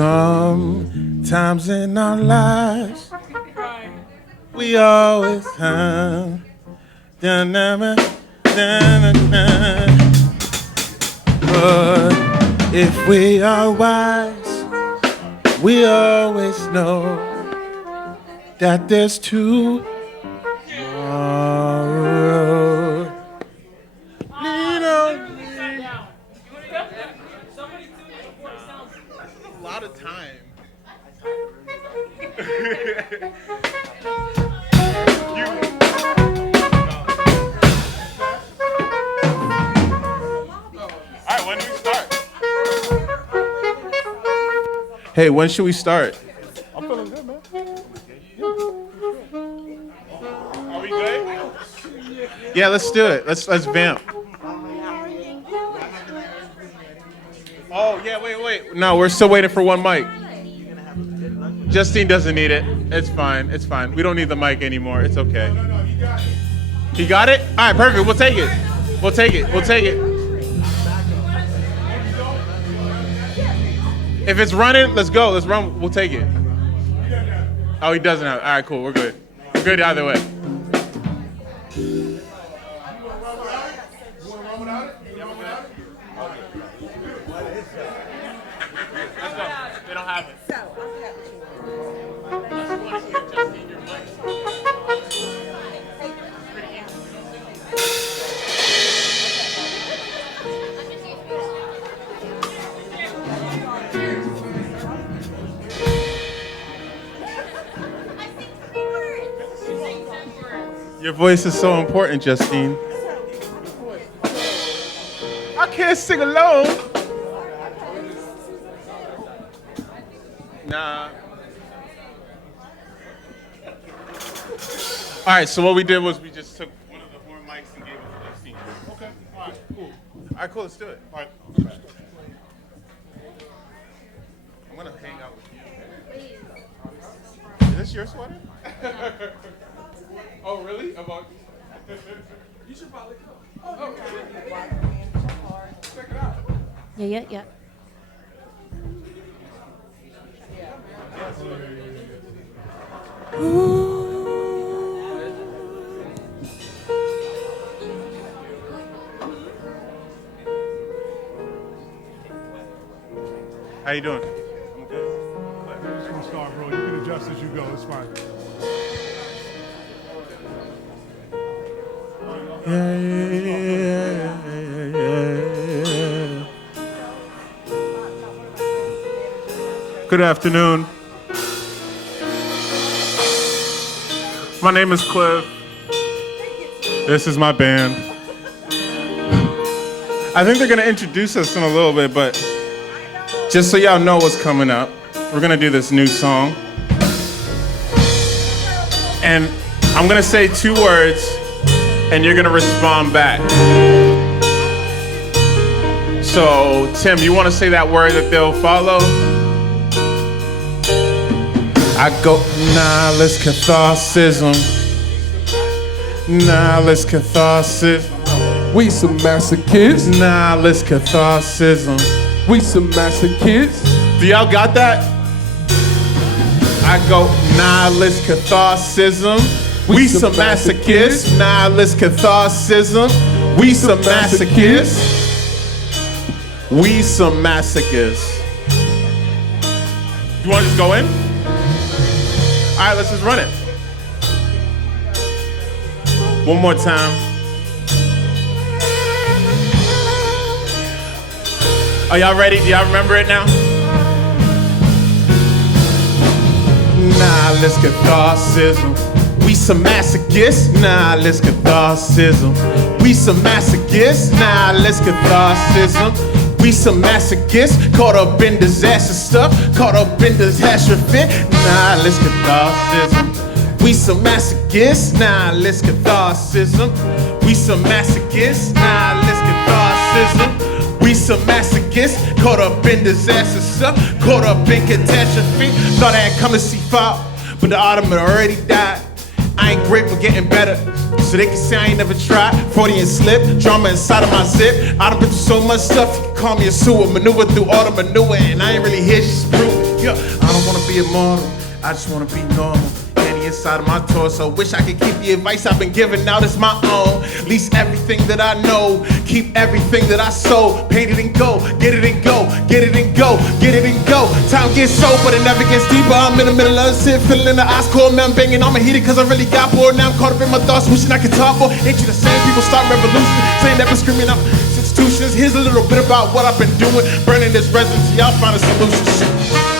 Sometimes in our lives, we always have. But if we are wise, we always know that there's tomorrow. Lean on me. That's a lot of time. All right, when do we start? Hey, when should we start? I'm feeling good, man. Are we good? Yeah, let's do it. Let's vamp. Oh, yeah, wait. No, we're still waiting for one mic. Justine doesn't need it. It's fine. We don't need the mic anymore. It's okay. He got it? All right, perfect. We'll take it. If it's running, let's go. Let's run. We'll take it. Oh, he doesn't have it. All right, cool. We're good. We're good either way. Let's go. They don't have it. Your voice is so important, Justine. I can't sing alone. Nah. All right, so what we did was we just took one of the horn mics and gave it to Justine. Okay, all right, cool. All right, cool, let's do it. All right. I'm gonna hang out with you. Is this your sweater? Oh, really? You should probably come. Oh, really? Check it out. Yeah. How you doing? I'm good. Don't start, bro. You can adjust as you go. It's fine. Yeah. Good afternoon. My name is Cliff. This is my band. I think they're gonna introduce us in a little bit, but just so y'all know what's coming up, we're gonna do this new song. And I'm gonna say 2 words, and you're gonna respond back. So, Tim, you wanna say that word that they'll follow? I go, nihilist catharsis. Nihilist catharsis. We some masochists. Nihilist catharsis. We some masochists. Do y'all got that? I go, nihilist catharsis. We some masochists. Nihilist catharsis. We some masochists. We some masochists. You wanna just go in? All right, let's just run it. One more time. Are y'all ready? Do y'all remember it now? Nihilist catharsis. We some masochists. Nihilist catharsis. We some masochists. Nihilist catharsis. We some masochists, caught up in disaster stuff, caught up in catastrophe. Nihilist catharsis. We some masochists, nihilist catharsis. We some masochists, nihilist catharsis. We some masochists, caught up in disaster stuff, caught up in catastrophe. Thought I had come to see fall, but the autumn had already died. I ain't great for getting better, so they can say I ain't never tried. 40 and slip, drama inside of my zip. I done been through so much stuff, you can call me a sewer. Maneuver through all the manure, and I ain't really here, just prove it. Yeah, I don't wanna be immortal, I just wanna be normal. Any inside of my torso, wish I could keep the advice I've been giving out as my own. Lease everything that I know, keep everything that I sold. Paint it and go, get it and go, get it and go, get it and go. Time gets so, but it never gets deeper. I'm in the middle of the shit, feeling the ice cold, man, I'm banging on my heater cause I really got bored. Now I'm caught up in my thoughts, wishing I could talk more. Ain't you the same people start revolution, saying that we're screaming out institutions. Here's a little bit about what I've been doing, burning this residency, I'll find a solution.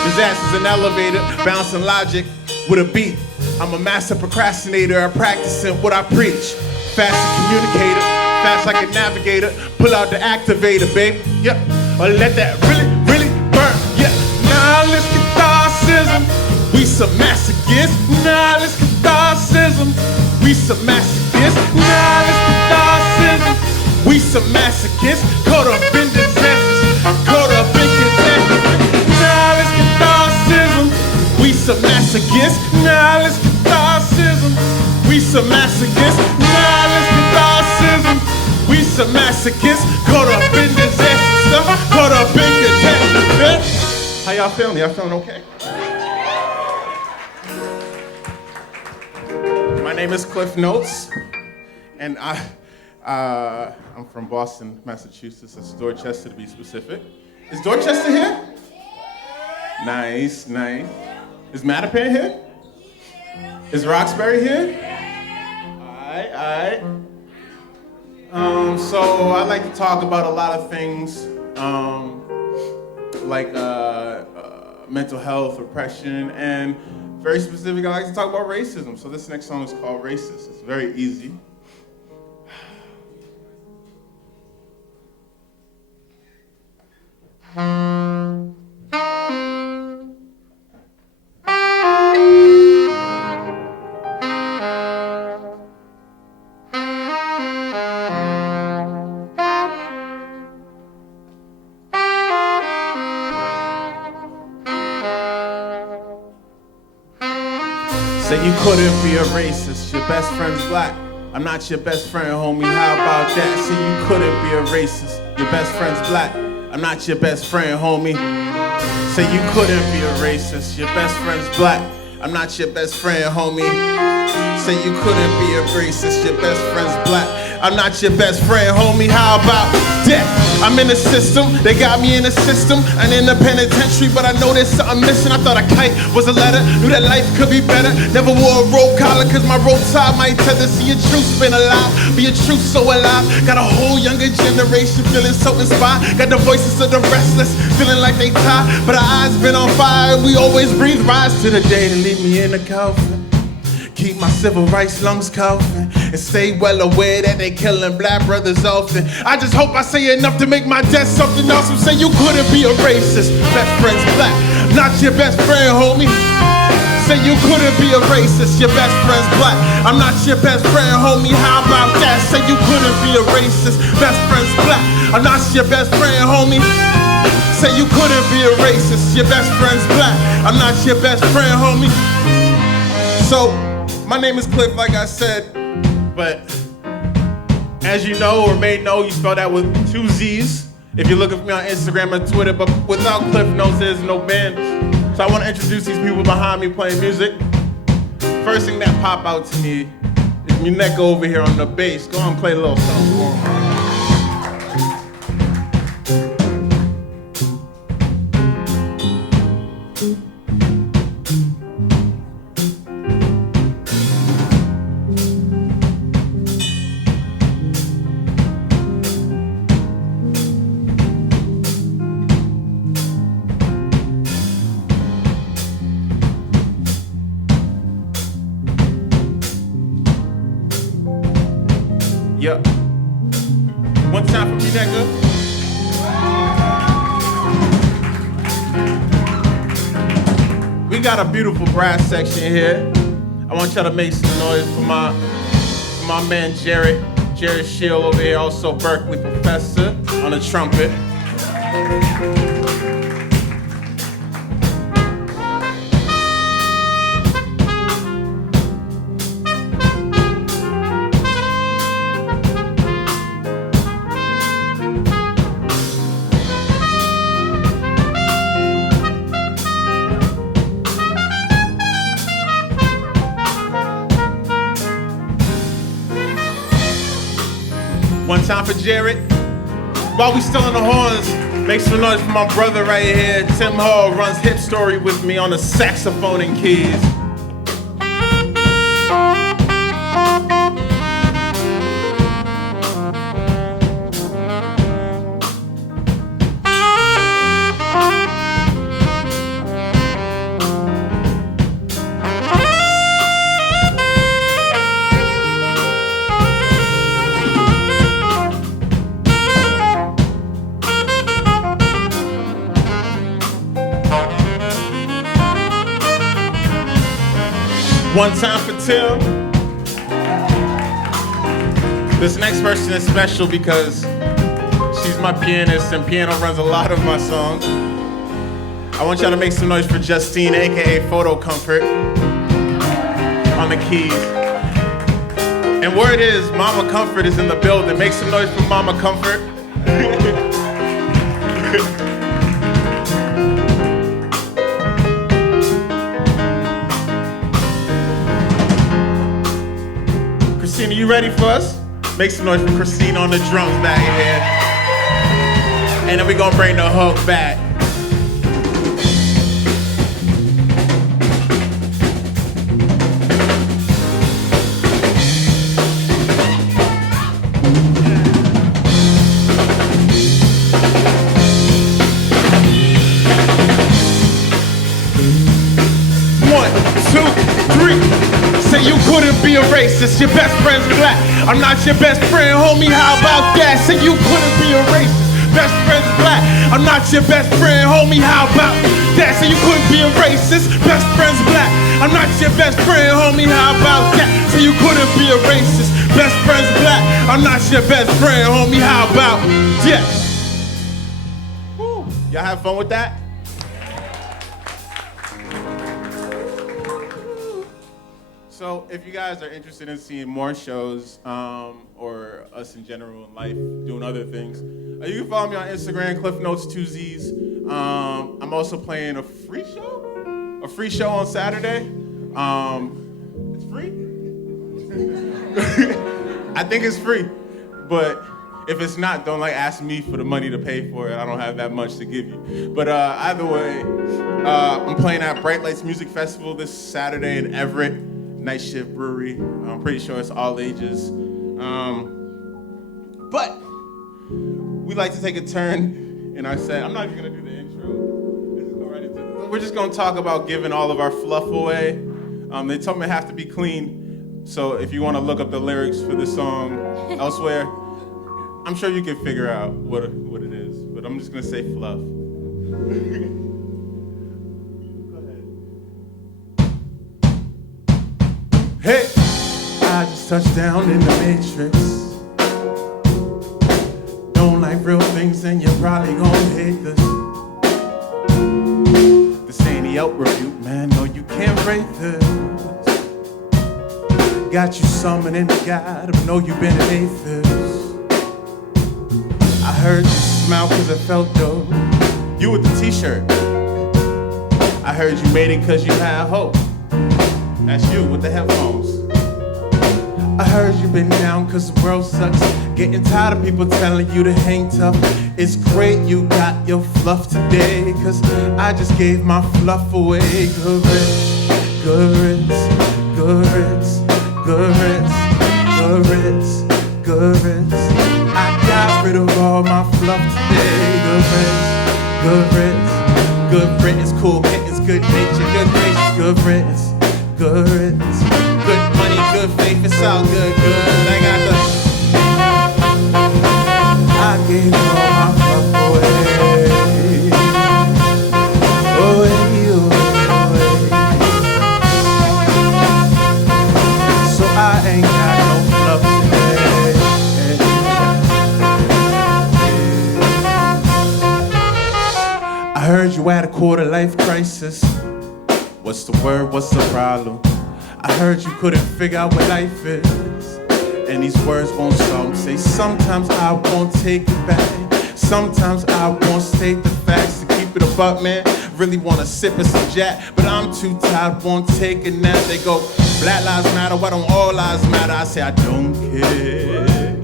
Disasters in elevator, bouncing logic with a beat. I'm a master procrastinator, I'm practicing what I preach. Fast communicator, fast like a navigator. Pull out the activator, baby, yeah. Or let that really, really burn, yeah. Now let's catharsis. We some masochists. Now let's catharsis. We some masochists. Now let's catharsis. We some masochists. Caught up in disasters, caught up in catastrophe. Now let's catharsis. We some masochists. Now let's catharsis. We some masochists. Now let's catharsis. We some masochists. Caught up in disaster stuff. Caught up in catastrophe. How y'all feeling? Y'all feeling okay? My name is Cliff Notes, and I'm from Boston, Massachusetts. It's Dorchester to be specific. Is Dorchester here? Nice, nice. Is Mattapan here? Is Roxbury here? Alright. So I like to talk about a lot of things, like mental health, oppression, and very specific, I like to talk about racism. So this next song is called Racist. It's very easy. Say you couldn't be a racist, your best friend's black. I'm not your best friend, homie, how about that? Say you couldn't be a racist, your best friend's black. I'm not your best friend, homie. Say you couldn't be a racist, your best friend's black. I'm not your best friend, homie. Say you couldn't be a racist, your best friend's black. I'm not your best friend, homie, how about that? I'm in the system, they got me in the system. I'm in the penitentiary, but I know there's something missing. I thought a kite was a letter, knew that life could be better. Never wore a rope collar, cause my rope tie might tether. See a truth spin alive, be a truth so alive. Got a whole younger generation feeling so inspired. Got the voices of the restless, feeling like they tired. But our eyes been on fire, we always breathe. Rise to the day to leave me in the coffin. Keep my civil rights lungs coughing and stay well aware that they killing black brothers often. I just hope I say enough to make my death something awesome. Say you couldn't be a racist, best friend's black, not your best friend, homie. Say you couldn't be a racist, your best friend's black. I'm not your best friend, homie, how about that? Say you couldn't be a racist, best friend's black. I'm not your best friend, homie. Say you couldn't be a racist, your best friend's black. I'm not your best friend, homie. So, my name is Cliff, like I said, but as you know or may know, you spell that with 2 Z's. If you're looking for me on Instagram or Twitter, but without Cliff Notes, there's no band. So I want to introduce these people behind me playing music. First thing that pop out to me is Muneka over here on the bass. Go on and play a little something for him. Yeah. One time for Muneka. We got a beautiful brass section here. I want y'all to make some noise for my man Jared Shield over here, also Berklee professor on the trumpet. time for Jared. While we still in the horns, make some noise for my brother right here. Tim Hall runs Hip Story with me on the saxophone and keys. One time for Tim. This next person is special because she's my pianist and piano runs a lot of my songs. I want y'all to make some noise for Justine, aka Photo Comfort, on the keys. And word is, Mama Comfort is in the building. Make some noise for Mama Comfort. Christina, you ready for us? Make some noise for Christina on the drums back here. And then we're gonna bring the hook back. One, two, three. Say you couldn't be a racist, your best friend's black. I'm not your best friend, homie, how about that? Say you couldn't be a racist, best friend's black. I'm not your best friend, homie, how about that? Say you couldn't be a racist, best friend's black. I'm not your best friend, homie, how about that? Say you couldn't be a racist, best friend's black. I'm not your best friend, homie, how about that? Woo. Y'all have fun with that? So if you guys are interested in seeing more shows or us in general in life doing other things, you can follow me on Instagram, Cliff Notes 2Z's. I'm also playing a free show on Saturday. It's free? I think it's free, but if it's not, don't ask me for the money to pay for it. I don't have that much to give you. But either way, I'm playing at Bright Lights Music Festival this Saturday in Everett. Night Shift Brewery. I'm pretty sure it's all ages. But we like to take a turn in our set. I'm not even gonna do the intro. We're just gonna talk about giving all of our fluff away. They told me I have to be clean. So if you wanna look up the lyrics for this song elsewhere, I'm sure you can figure out what it is. But I'm just gonna say fluff. Hey, I just touched down in the Matrix. Don't like real things and you're probably gonna hate this. This ain't the Yelp review, man, no you can't rate this. Got you summoning the God, I know you've been an atheist. I heard you smile cause it felt dope. You with the t-shirt. I heard you made it cause you had hope. That's you with the headphones. I heard you've been down cause the world sucks. Getting tired of people telling you to hang tough. It's great you got your fluff today, cause I just gave my fluff away. Good riddance, good riddance, good riddance, good riddance, good riddance, good riddance. I got rid of all my fluff today. Good riddance, good riddance, good riddance, cool kittens, good nature, good gracious, good riddance. Good riddance, good money, good faith, it's all good, good. I got I gave all my fluff away. Away, away. So I ain't got no fluff today. I heard you had a quarter life crisis. What's the word, what's the problem? I heard you couldn't figure out what life is. And these words won't solve. Say sometimes I won't take it back. Sometimes I won't state the facts. To keep it a buck, man, really wanna sip at some jack. But I'm too tired, won't take it now. They go, Black lives matter, why don't all lives matter? I say I don't care.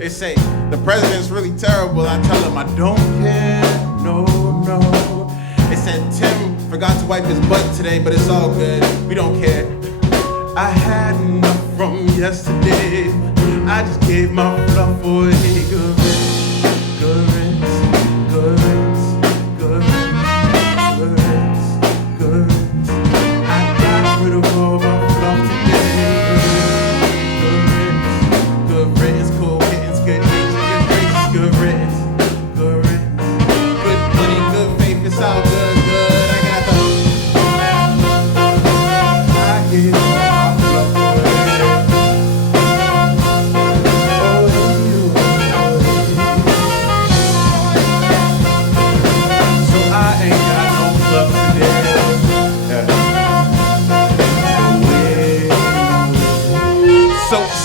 They say the president's really terrible. I tell them I don't care. No, no. They said Tim forgot to wipe his butt today, but it's all good. We don't care. I had enough from yesterday. I just gave my fluff away. Good riddance, good riddance, good riddance, good riddance, good riddance, good riddance. I got rid of all my fluff today. Good riddance, good riddance, cool kittens, good nature, good graces, good riddance, good riddance, good money, good faith, it's all good, good. I got the. I gave all my fluff away.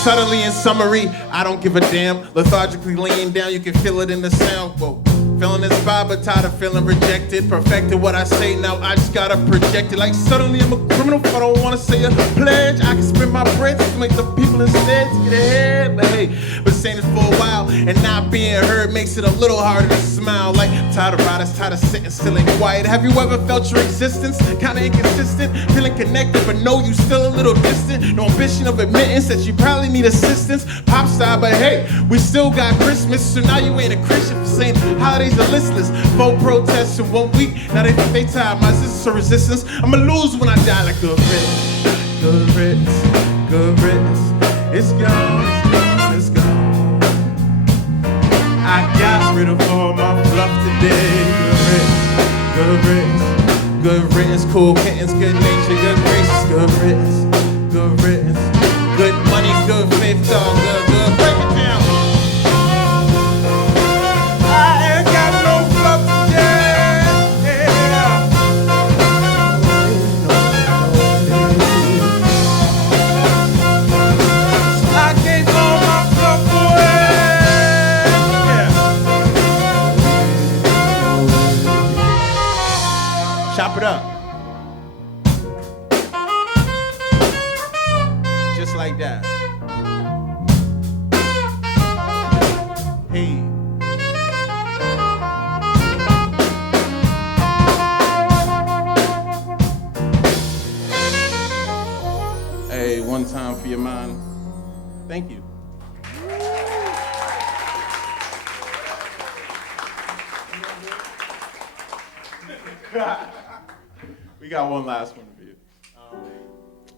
Subtly in summary, I don't give a damn. Lethargically laying down, you can feel it in the sound. Whoa. Feeling inspired but tired of feeling rejected. Perfected what I say, now I just gotta project it. Like suddenly I'm a criminal if I don't wanna say a pledge. I can spend my bread to make the people instead to get ahead. But hey, been saying this for a while, and not being heard makes it a little harder to smile. Like tired of riders, tired of sitting still and quiet. Have you ever felt your existence kinda inconsistent? Feeling connected but know you still a little distant. No ambition of admittance that you probably need assistance. Pop star, but hey, we still got Christmas. So now you ain't a Christian for saying holidays are listless. Vote protests in 1 week. Now they think they tired. My sister's a resistance. I'ma lose when I die. Like good riddance, good riddance, good riddance. It's gone, it's gone, it's gone. I got rid of all my fluff today. Good riddance, good riddance, cool kittens, good nature, good graces, good riddance, good riddance, good money, good faith, it's all good, good. Break it down. Chop it up. Just like that. Hey. Hey, one time for your mind. Thank you. We got one last one for you.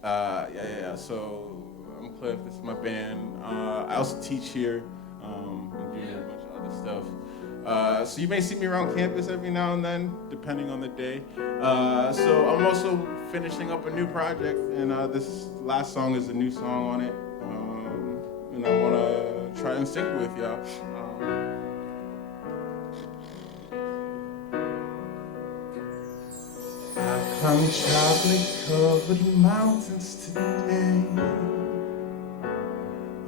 Yeah. So I'm Cliff. This is my band. I also teach here. I'm doing a bunch of other stuff. So you may see me around campus every now and then, depending on the day. So I'm also finishing up a new project, and this last song is a new song on it. And I want to try and sing it with y'all. I'm chocolate-covered mountains today.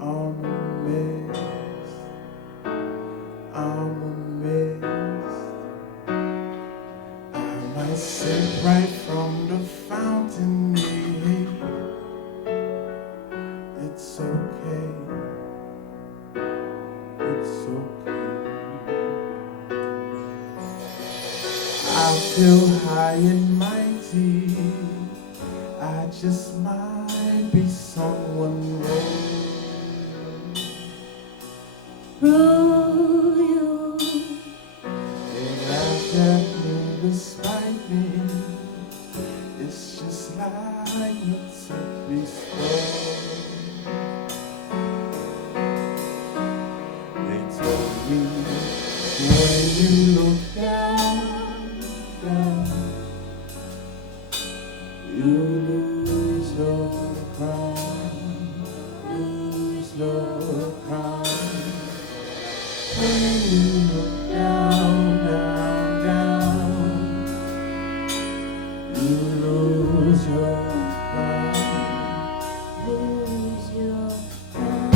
I'm a mess. I'm a mess. I might sip right from the fountain. It's okay. It's okay. I feel high and mighty. I just might be someone royal. They laugh at me despite me. It's just like Mississippi Square. They told me when you look down, you lose your crown, lose your crown. When you look down, you lose your crown, lose your crown.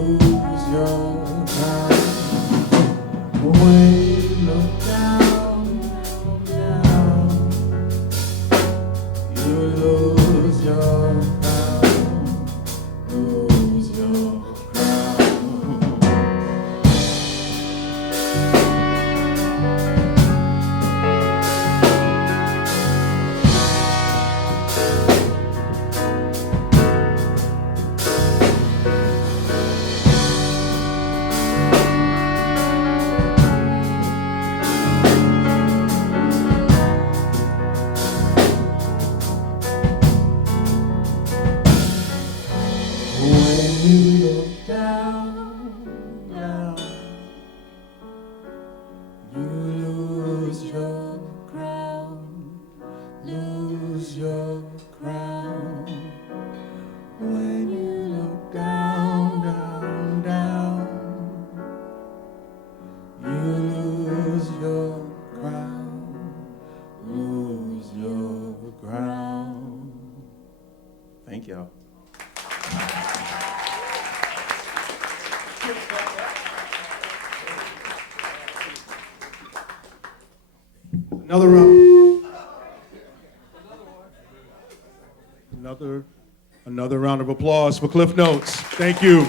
lose your crown. When you look down, down, you lose your crown, lose your crown. When you look down, down, you lose your crown, lose your crown. When you look down, down, down, you lose your crown, lose your crown. Thank y'all. Another round. Another round of applause for Cliff Notes. Thank you.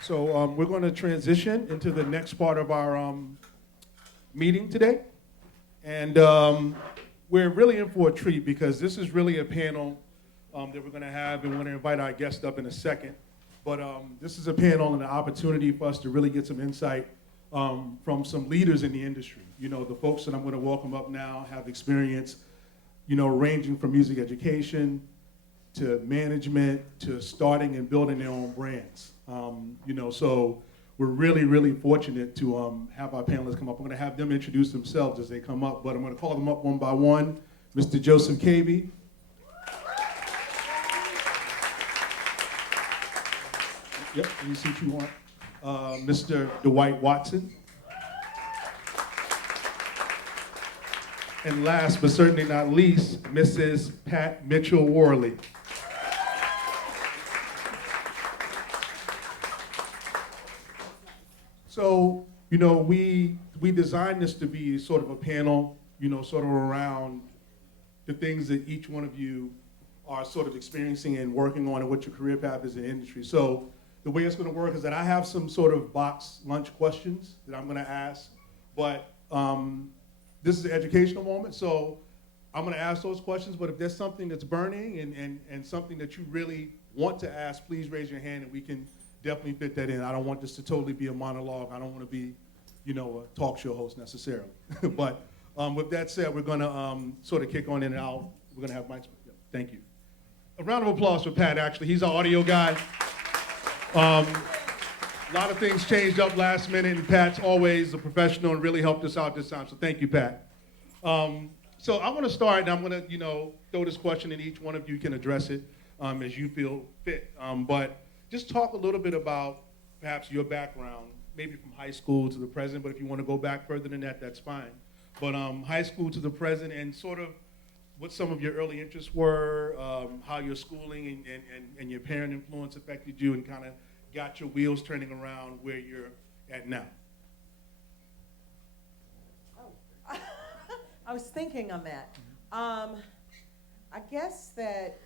So we're going to transition into the next part of our meeting today. And we're really in for a treat because this is really a panel that we're going to have, and we're going to invite our guest up in a second. But this is a panel and an opportunity for us to really get some insight from some leaders in the industry. You know, the folks that I'm going to welcome up now have experience, you know, ranging from music education to management to starting and building their own brands. You know, so we're really, really fortunate to have our panelists come up. I'm going to have them introduce themselves as they come up, but I'm going to call them up one by one. Mr. Joseph Cavey. Yep, any seat you want. Mr. Dwight Watson. And last but certainly not least, Mrs. Pat Mitchell-Worley. So, you know, we designed this to be sort of a panel, you know, sort of around the things that each one of you are sort of experiencing and working on and what your career path is in the industry. So the way it's going to work is that I have some sort of box lunch questions that I'm going to ask, but this is an educational moment, so I'm going to ask those questions, but if there's something that's burning and something that you really want to ask, please raise your hand and we can definitely fit that in. I don't want this to totally be a monologue. I don't want to be, you know, a talk show host necessarily. But with that said, we're going to sort of kick on in and out. We're going to have mics. Thank you. A round of applause for Pat, actually. He's our audio guy. A lot of things changed up last minute, and Pat's always a professional and really helped us out this time, so thank you, Pat. So I want to start, and I'm going to, you know, throw this question, and each one of you can address it as you feel fit. But just talk a little bit about perhaps your background, maybe from high school to the present, but if you want to go back further than that, that's fine. But high school to the present, and sort of what some of your early interests were, how your schooling and your parent influence affected you and kind of got your wheels turning around where you're at now. Oh, I was thinking on that. I guess that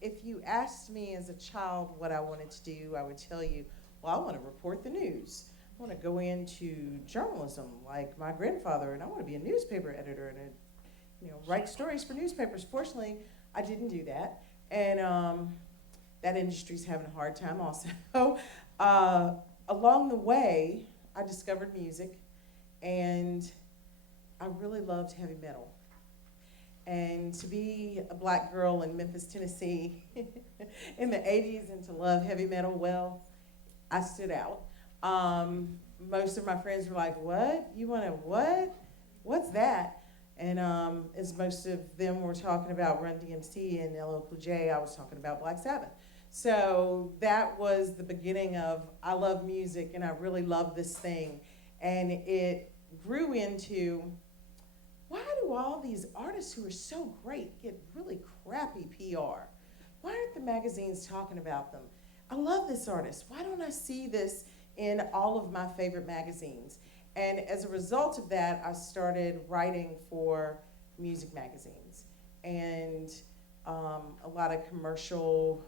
if you asked me as a child what I wanted to do, I would tell you, well, I want to report the news. I want to go into journalism like my grandfather, and I want to be a newspaper editor and write stories for newspapers. Fortunately, I didn't do that, and that industry's having a hard time also. Along the way, I discovered music, and I really loved heavy metal. And to be a black girl in Memphis, Tennessee in the 80s and to love heavy metal, well, I stood out. Most of my friends were like, what? You want to what? What's that? And as most of them were talking about Run DMC and LL Cool J, I was talking about Black Sabbath. So that was the beginning of, I love music and I really love this thing. And it grew into, why do all these artists who are so great get really crappy PR? Why aren't the magazines talking about them? I love this artist. Why don't I see this in all of my favorite magazines? And as a result of that, I started writing for music magazines and a lot of commercial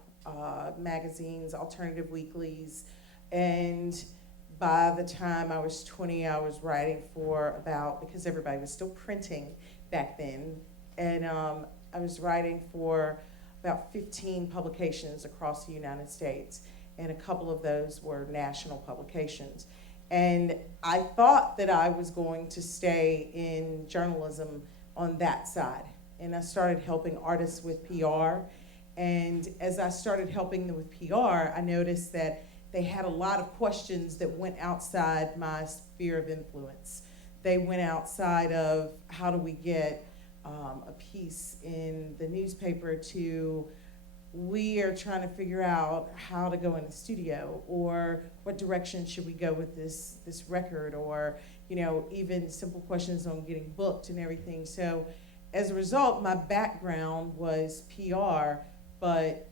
magazines, alternative weeklies. And by the time I was 20, I was writing for because everybody was still printing back then, and I was writing for about 15 publications across the United States, and a couple of those were national publications. And I thought that I was going to stay in journalism on that side. And I started helping artists with PR. And as I started helping them with PR, I noticed that they had a lot of questions that went outside my sphere of influence. They went outside of how do we get a piece in the newspaper to we are trying to figure out how to go in the studio, or what direction should we go with this record, or even simple questions on getting booked and everything. So as a result, my background was PR, but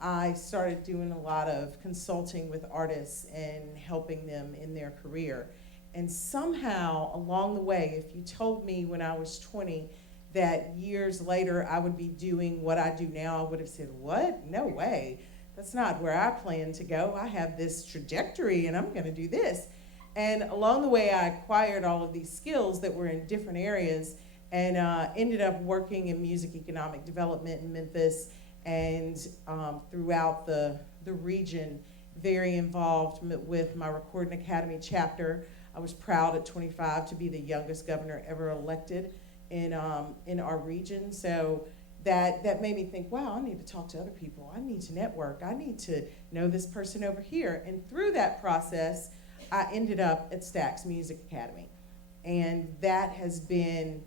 I started doing a lot of consulting with artists and helping them in their career. And somehow along the way, if you told me when I was 20 that years later I would be doing what I do now, I would have said, what? No way. That's not where I plan to go. I have this trajectory and I'm gonna do this. And along the way, I acquired all of these skills that were in different areas, and ended up working in music economic development in Memphis and throughout the region, very involved with my Recording Academy chapter. I was proud at 25 to be the youngest governor ever elected in our region. So that made me think, wow, I need to talk to other people. I need to network. I need to know this person over here. And through that process, I ended up at Stax Music Academy. And that has been,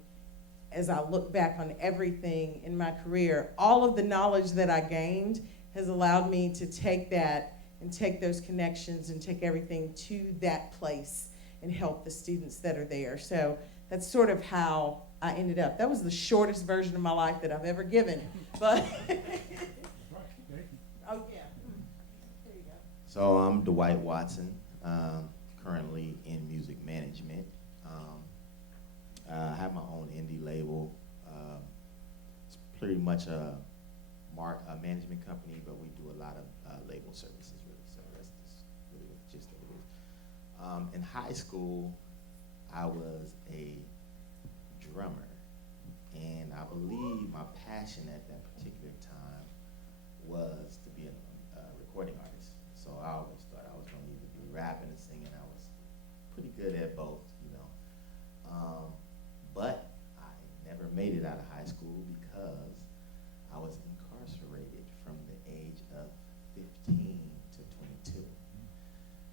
as I look back on everything in my career, all of the knowledge that I gained has allowed me to take that and take those connections and take everything to that place and help the students that are there. So that's sort of how I ended up. That was the shortest version of my life that I've ever given. But oh yeah, there you go. So I'm Dwight Watson, currently in music management. I have my own indie label. It's pretty much a management company, but we do a lot of label services, really. So that's just really what the gist of it is. In high school, I was a drummer, and I believe my passion at that particular time was to be a recording artist. So I always thought I was going to either be rapping and singing. I was pretty good at both, but I never made it out of high school because I was incarcerated from the age of 15 to 22.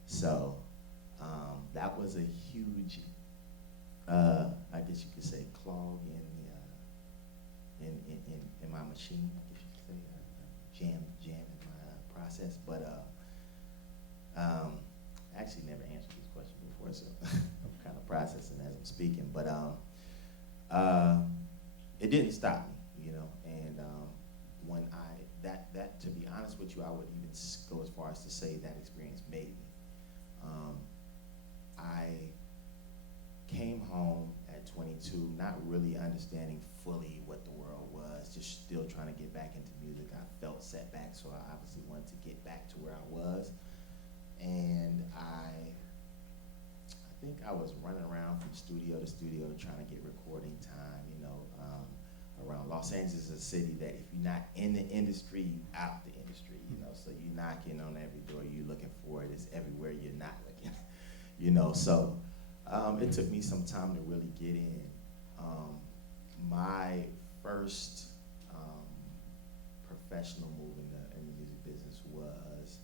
So that was a huge, I guess you could say, clog in my machine, I guess you could say, jam in my process. But I actually never answered this question before, so I'm kind of processing as I'm speaking. But it didn't stop me, and when that to be honest with you, I would even go as far as to say that experience made me. I came home at 22, not really understanding fully what the world was, just still trying to get back into music. I felt setbacks, so I obviously wanted to get back to where I was. And I think I was running around from studio to studio trying to get recording time, around Los Angeles is a city that if you're not in the industry, you out the industry, so you're knocking on every door, you're looking for it, it's everywhere you're not looking, so it took me some time to really get in. My first professional move in the music business was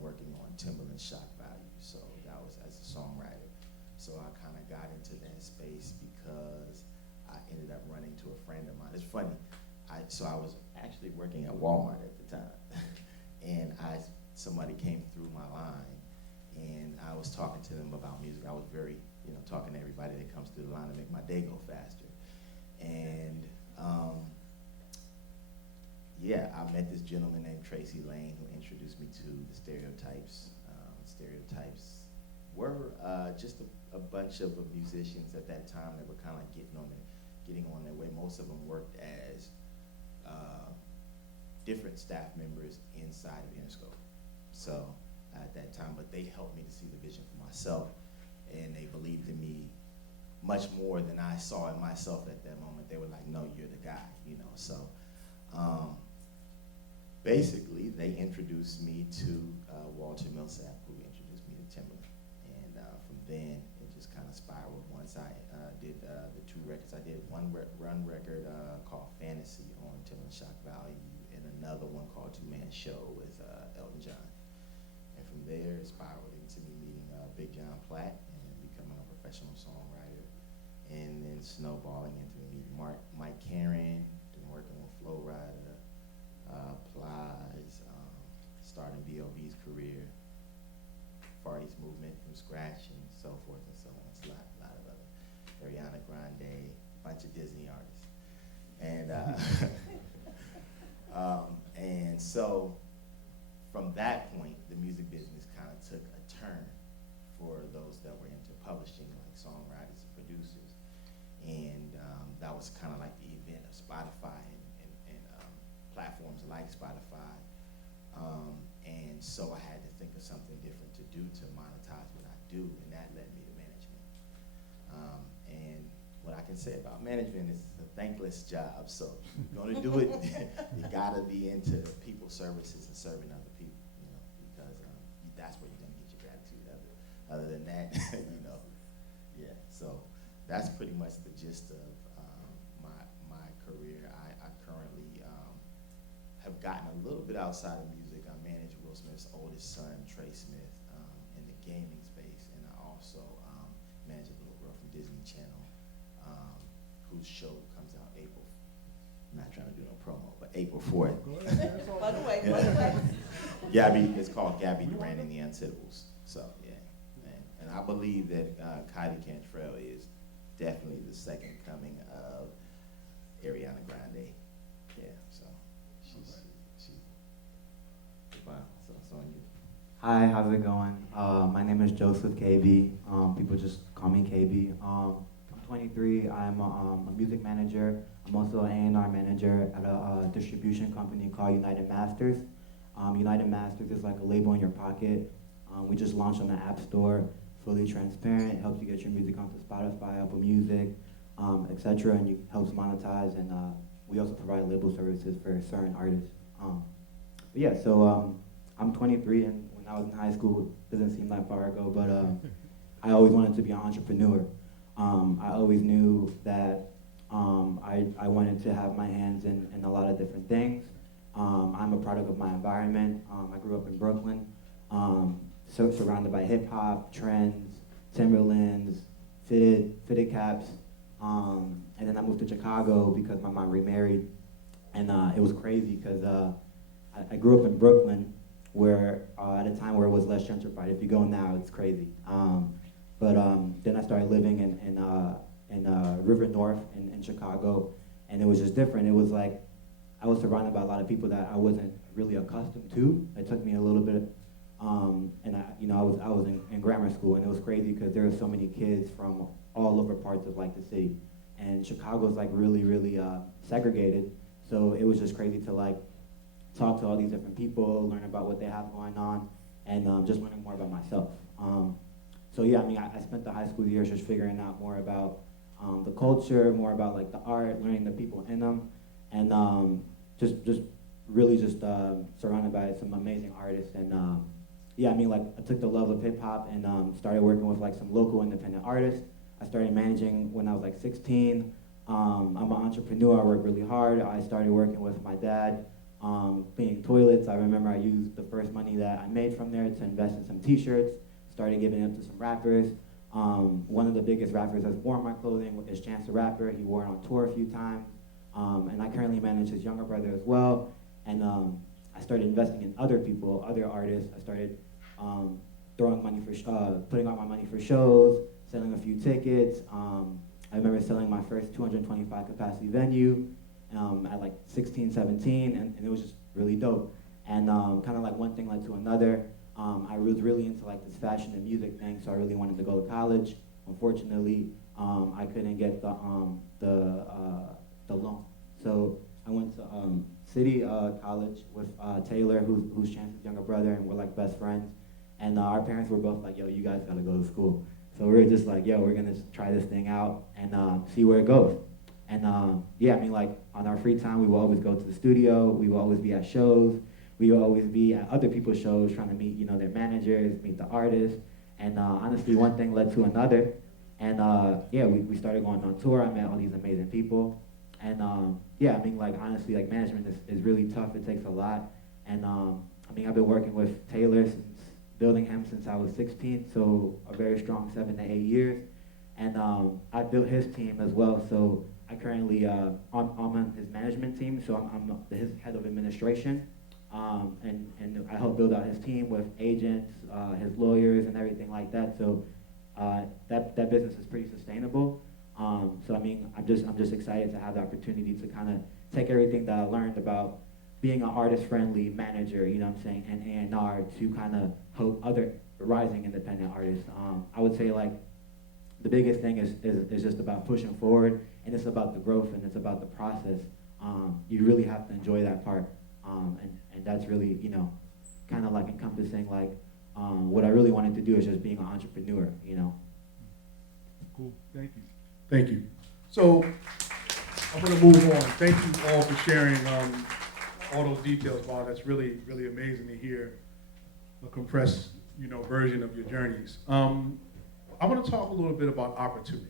working on Timbaland's Shock Value, so that was as a songwriter. So I kind of got into that space because I ended up running to a friend of mine. It's funny, so I was actually working at Walmart at the time, and somebody came through my line, and I was talking to them about music. I was very, talking to everybody that comes through the line to make my day go faster. And yeah, I met this gentleman named Tracy Lane who introduced me to the Stereotypes. Stereotypes were just a bunch of musicians at that time that were kind of like getting on their way. Most of them worked as different staff members inside of Interscope. So at that time, but they helped me to see the vision for myself, and they believed in me much more than I saw in myself at that moment. They were like, "No, you're the guy," you know. So basically, they introduced me to Walter Millsap, who introduced me to Timberland, and from then it just kind of spiraled. Once I did the 2 records, I did one run record called Fantasy on Timberland Shock Value, and another one called 2 Man Show with Elton John. And from there, it spiraled into me meeting Big John Platt and becoming a professional songwriter, and then snowballing into me meeting Mike Karen, then working with Flo Rida, Plies, starting B.O.B.'s career, Far East Movement from scratch, and so forth and so on. It's a lot of other, Ariana Grande, a bunch of Disney artists. And and so from that point, the music business kind of took a turn for those that were into publishing, like songwriters and producers. And that was kind of like the event of Spotify and platforms like Spotify. And so I had to think of something different to do to monetize what I do, and that led me to management. And what I can say about management is it's a thankless job. So if you're gonna do it, you gotta be into people services and serving other people, you know, because that's where you're gonna get your gratitude. Other than that, you know, yeah. So that's pretty much the gist of my career. I currently have gotten a little bit outside of music. I manage Will Smith's oldest son, Trey Smith, in the gaming space, and I also manage a little girl from Disney Channel, whose show comes out April. I'm not trying to do no promo, but April 4th. By the way, by the way. Gabby, it's called Gabby Duran and the Untittables. So yeah, and I believe that Kylie Cantrell is definitely the second coming of Ariana Grande. Yeah, so she's wow. So it's on you. Hi, how's it going? My name is Joseph KB. People just call me KB. I'm 23. I'm a music manager. I'm also an A&R manager at a distribution company called United Masters. United Masters is like a label in your pocket. We just launched on the App Store, fully transparent, helps you get your music onto Spotify, Apple Music, etc., and it helps monetize, and we also provide label services for certain artists. But yeah, so I'm 23, and when I was in high school, it doesn't seem that far ago, but I always wanted to be an entrepreneur. I always knew that I wanted to have my hands in a lot of different things. I'm a product of my environment. I grew up in Brooklyn, so surrounded by hip hop, trends, Timberlands, fitted caps, and then I moved to Chicago because my mom remarried, and it was crazy because I grew up in Brooklyn, where at a time where it was less gentrified. If you go now, it's crazy. But then I started living in River North in Chicago, and it was just different. It was like I was surrounded by a lot of people that I wasn't really accustomed to. It took me a little bit, and I was in grammar school, and it was crazy because there were so many kids from all over parts of like the city, and Chicago's like really segregated. So it was just crazy to like talk to all these different people, learn about what they have going on, and just learning more about myself. So yeah, I mean, I spent the high school years just figuring out more about the culture, more about like the art, learning the people in them, and just really surrounded by some amazing artists. And yeah, I mean, like I took the love of hip hop and started working with like some local independent artists. I started managing when I was like 16. I'm an entrepreneur. I work really hard. I started working with my dad, cleaning toilets. I remember I used the first money that I made from there to invest in some T-shirts. Started giving them to some rappers. One of the biggest rappers that's worn my clothing is Chance the Rapper. He wore it on tour a few times. And I currently manage his younger brother as well. And I started investing in other people, other artists. I started putting out my money for shows, selling a few tickets. I I remember selling my first 225 capacity venue at like 16, 17, and it was just really dope. And kind of like one thing led to another. I was really into like this fashion and music thing, so I really wanted to go to college. Unfortunately, I couldn't get the loan. So I went to City College with Taylor, who's Chance's younger brother, and we're like best friends. And our parents were both like, yo, you guys gotta go to school. So we were just like, yo, we're gonna just try this thing out and see where it goes. And yeah, I mean, like on our free time, we will always go to the studio. We will always be at shows. We will always be at other people's shows trying to meet, you know, their managers, meet the artists. And honestly, one thing led to another. And yeah, we started going on tour. I met all these amazing people. And yeah, I mean, like honestly, like management is really tough. It takes a lot. And I mean, I've been working with Taylor since building him since I was 16, so a very strong 7 to 8 years. And I built his team as well, so I currently, I'm on his management team, so I'm his head of administration. And I help build out his team with agents, his lawyers, and everything like that. So that business is pretty sustainable. So I mean, I'm just excited to have the opportunity to kind of take everything that I learned about being an artist-friendly manager, you know what I'm saying, and A&R to kind of help other rising independent artists. I would say like the biggest thing is just about pushing forward, and it's about the growth, and it's about the process. You really have to enjoy that part, and that's really, you know, kind of like encompassing like what I really wanted to do is just being an entrepreneur, you know. Cool, thank you. Thank you. So I'm gonna move on. Thank you all for sharing all those details, Bob. That's really, really amazing to hear a compressed, you know, version of your journeys. I want to talk a little bit about opportunity,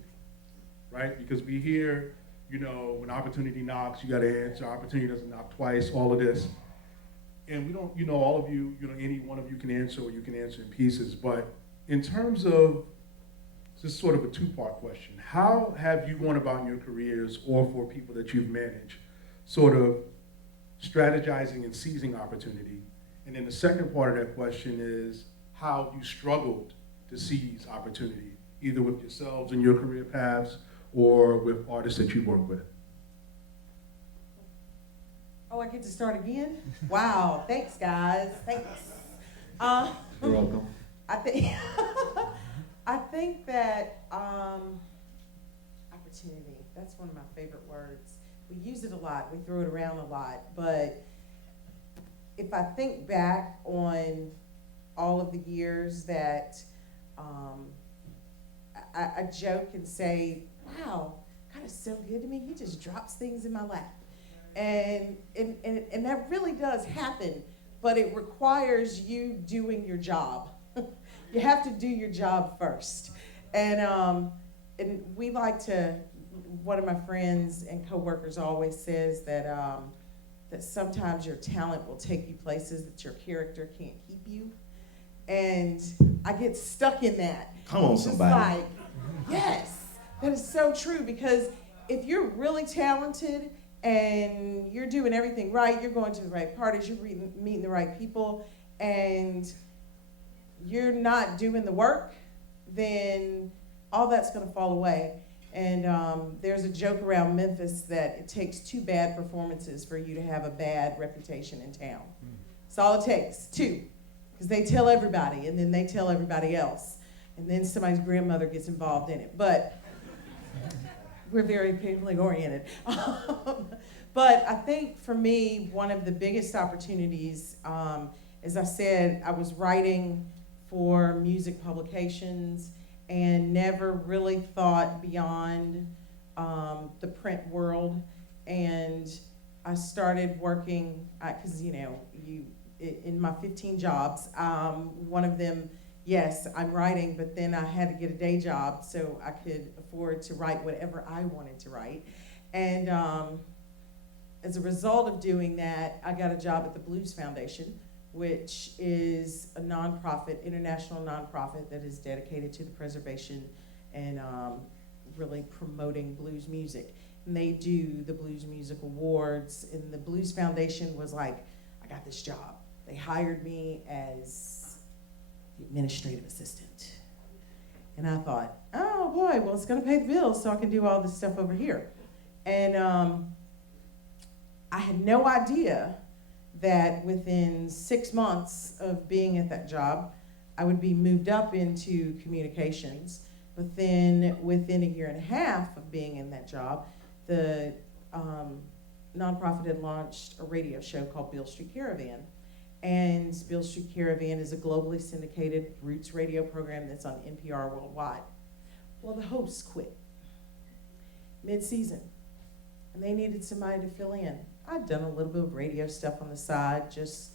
right? Because we hear, you know, when opportunity knocks, you got to answer. Opportunity doesn't knock twice. All of this, and we don't, you know, all of you, you know, any one of you can answer, or you can answer in pieces. But in terms of just sort of a two-part question, how have you gone about in your careers, or for people that you've managed, sort of strategizing and seizing opportunity? And then the second part of that question is how you struggled to seize opportunity, either with yourselves and your career paths or with artists that you work with. Oh, I get to start again? Wow, thanks guys, thanks. You're welcome. I think, I think that opportunity, that's one of my favorite words. We use it a lot, we throw it around a lot, but if I think back on all of the years that I joke and say, wow, God is so good to me, he just drops things in my lap. And that really does happen, but it requires you doing your job. You have to do your job first. And we like to, one of my friends and coworkers always says that that sometimes your talent will take you places that your character can't keep you. And I get stuck in that. Come on, Just somebody. like, yes, that is so true, because if you're really talented and you're doing everything right, you're going to the right parties, you're meeting the right people, and you're not doing the work, then all that's going to fall away. And there's a joke around Memphis that it takes 2 bad performances for you to have a bad reputation in town. That's all it takes, 2. Because they tell everybody, and then they tell everybody else. And then somebody's grandmother gets involved in it. But we're very family oriented. But I think for me, one of the biggest opportunities, as I said, I was writing for music publications and never really thought beyond the print world. And I started working, because you know, in my 15 jobs, one of them, yes, I'm writing, but then I had to get a day job so I could afford to write whatever I wanted to write. And as a result of doing that, I got a job at the Blues Foundation, which is a nonprofit, international nonprofit that is dedicated to the preservation and really promoting blues music. And they do the Blues Music Awards, and the Blues Foundation was like, I got this job. They hired me as the administrative assistant. And I thought, oh boy, well, it's going to pay the bills so I can do all this stuff over here. And I had no idea that within 6 months of being at that job, I would be moved up into communications. But then within a year and a half of being in that job, the nonprofit had launched a radio show called Beale Street Caravan. And Beale Street Caravan is a globally syndicated roots radio program that's on NPR worldwide. Well, the hosts quit mid-season, and they needed somebody to fill in. I'd done a little bit of radio stuff on the side, just,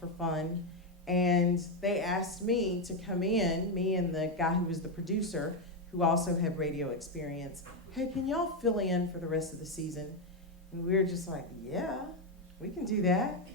for fun. And they asked me to come in, me and the guy who was the producer, who also had radio experience. Hey, can y'all fill in for the rest of the season? And we were just like, yeah, we can do that.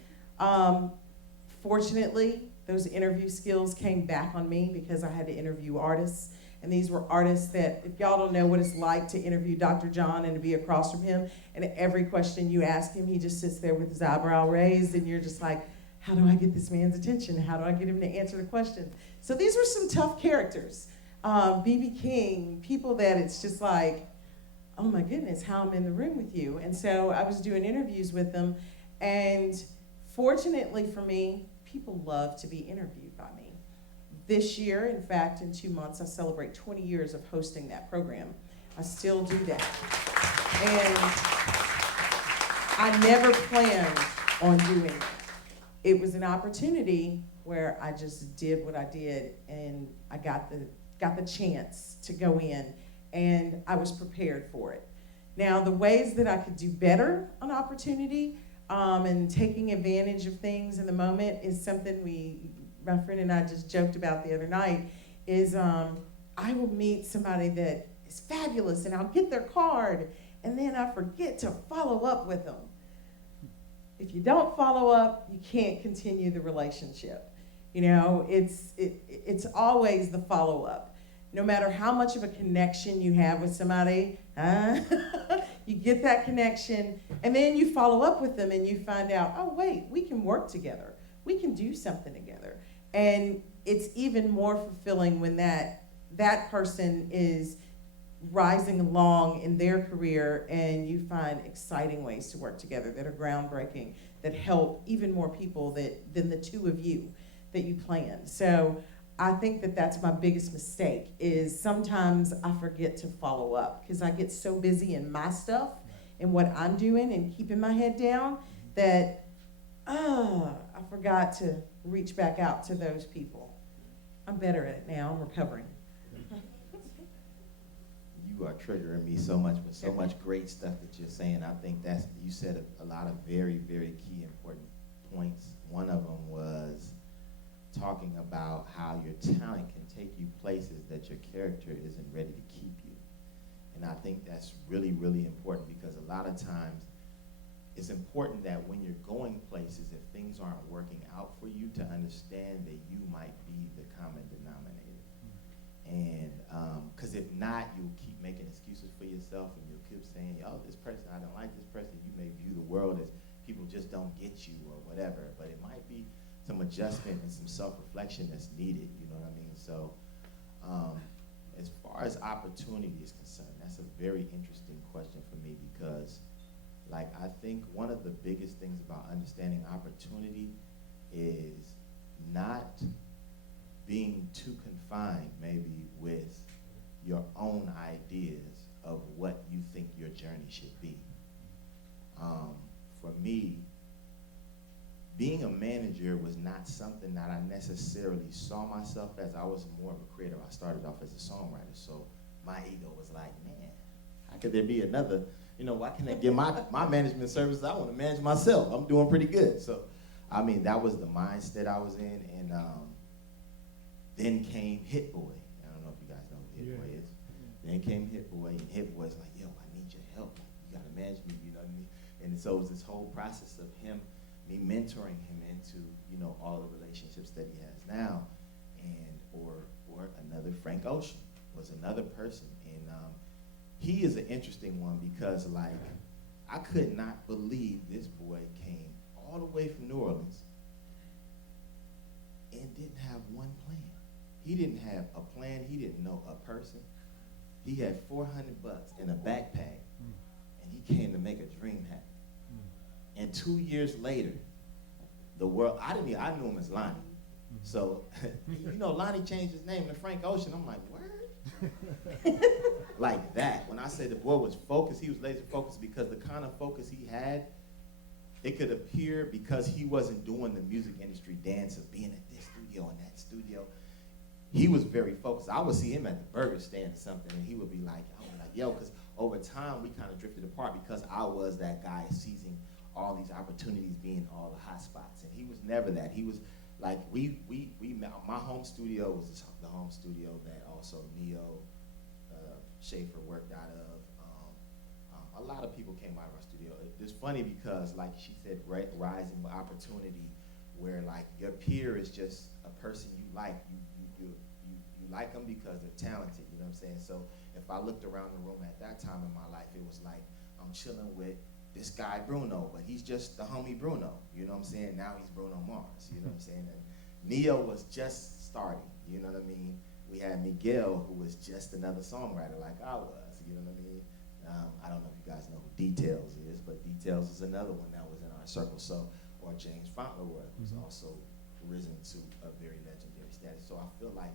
Fortunately, those interview skills came back on me because I had to interview artists. And these were artists that, if y'all don't know what it's like to interview Dr. John and to be across from him, and every question you ask him, he just sits there with his eyebrow raised, and you're just like, how do I get this man's attention? How do I get him to answer the question? So these were some tough characters. B.B. King, people that it's just like, oh my goodness, how I'm in the room with you. And so I was doing interviews with them, and fortunately for me, people love to be interviewed by me. This year, in fact, in 2 months, I celebrate 20 years of hosting that program. I still do that. And I never planned on doing it. It was an opportunity where I just did what I did, and I got the chance to go in, and I was prepared for it. Now, the ways that I could do better on opportunity and taking advantage of things in the moment is something my friend and I just joked about the other night, is I will meet somebody that is fabulous, and I'll get their card, and then I forget to follow up with them. If you don't follow up, you can't continue the relationship. It's always the follow-up. No matter how much of a connection you have with somebody, you get that connection, and then you follow up with them, and you find out, oh, wait, we can work together. We can do something together. And it's even more fulfilling when that person is rising along in their career, and you find exciting ways to work together that are groundbreaking, that help even more people than the two of you that you planned. So I think that's my biggest mistake, is sometimes I forget to follow up because I get so busy in my stuff and what I'm doing and keeping my head down that I forgot to reach back out to those people. I'm better at it now. I'm recovering. You are triggering me so much with so much great stuff that you're saying. I think you said a lot of very, very key important points. One of them was talking about how your talent can take you places that your character isn't ready to keep you. And I think that's really, really important, because a lot of times it's important that when you're going places, if things aren't working out for you, to understand that you might be the common denominator. And because if not, you'll keep making excuses for yourself, and you'll keep saying, oh, this person, I don't like this person. You may view the world as people just don't get you or whatever, but it might be some adjustment and some self-reflection that's needed, you know what I mean? So as far as opportunity is concerned, that's a very interesting question for me, because I think one of the biggest things about understanding opportunity is not being too confined maybe with your own ideas of what you think your journey should be. For me, being a manager was not something that I necessarily saw myself as. I was more of a creator. I started off as a songwriter, so my ego was like, man, how could there be another, why can't I get my management services? I want to manage myself. I'm doing pretty good. So, that was the mindset I was in, and then came Hit Boy. I don't know if you guys know who Hit Boy is. Then came Hit Boy, and Hit Boy's like, yo, I need your help. You got to manage me, you know what I mean? And so it was this whole process of me mentoring him into, all the relationships that he has now. And, or another, Frank Ocean was another person. And he is an interesting one, because I could not believe this boy came all the way from New Orleans and didn't have one plan. He didn't have a plan. He didn't know a person. He had $400 in a backpack, and he came to make a dream happen. And 2 years later, the world, I knew him as Lonnie. So, Lonnie changed his name to Frank Ocean. I'm like, word? Like that. When I say the boy was focused, he was laser focused because the kind of focus he had, it could appear because he wasn't doing the music industry dance of being at this studio and that studio. He was very focused. I would see him at the burger stand or something, and he would be like, yo, because over time we kind of drifted apart because I was that guy seizing all these opportunities, being all the hot spots, and he was never that. He was like, we met. My home studio was the home studio that also Neo Schaefer worked out of. A lot of people came out of our studio. It's funny because, like she said, rising opportunity, where like your peer is just a person you like. You like them because they're talented. You know what I'm saying? So if I looked around the room at that time in my life, it was like I'm chilling with this guy Bruno, but he's just the homie Bruno. You know what I'm saying? Now he's Bruno Mars. You know what I'm saying? And Neo was just starting. You know what I mean? We had Miguel, who was just another songwriter like I was. You know what I mean? I don't know if you guys know who Details is, but Details is another one that was in our circle. So, or James Fauntleroy, who's also risen to a very legendary status. So I feel like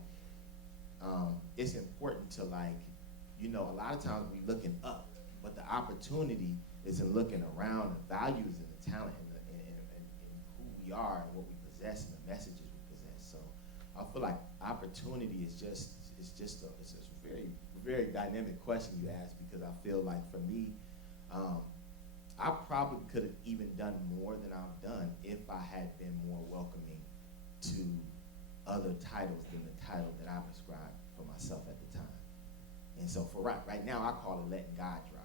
it's important to a lot of times we looking up, but the opportunity is in looking around. The values and the talent and who we are and what we possess and the messages we possess. So I feel like opportunity is just a very, very dynamic question you ask, because I feel like for me, I probably could have even done more than I've done if I had been more welcoming to other titles than the title that I prescribed for myself at the time. And so for right now, I call it letting God drive.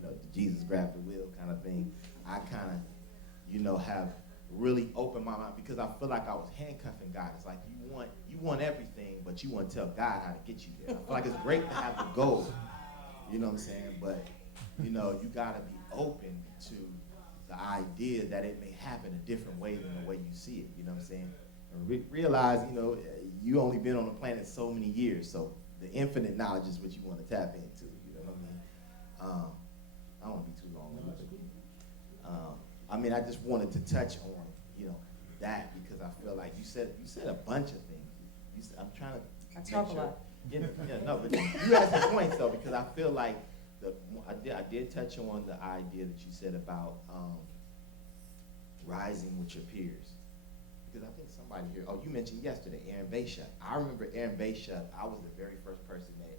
The Jesus grabbed the wheel kind of thing. I kind of, have really opened my mind, because I feel like I was handcuffing God. It's like you want everything, but you want to tell God how to get you there. I feel like it's great to have the goal, you know what I'm saying? But, you got to be open to the idea that it may happen a different way than the way you see it, you know what I'm saying? And realize, you only been on the planet so many years, so the infinite knowledge is what you want to tap into, you know what I mean? I don't want to be too long. I just wanted to touch on, that, because I feel like you said a bunch of things. I'm trying to. I talk a lot. But you had some points though, because I feel like I did touch on the idea that you said about rising with your peers, because I think somebody here. Oh, you mentioned yesterday Aaron Bayshut. I remember Aaron Bayshut. I was the very first person that,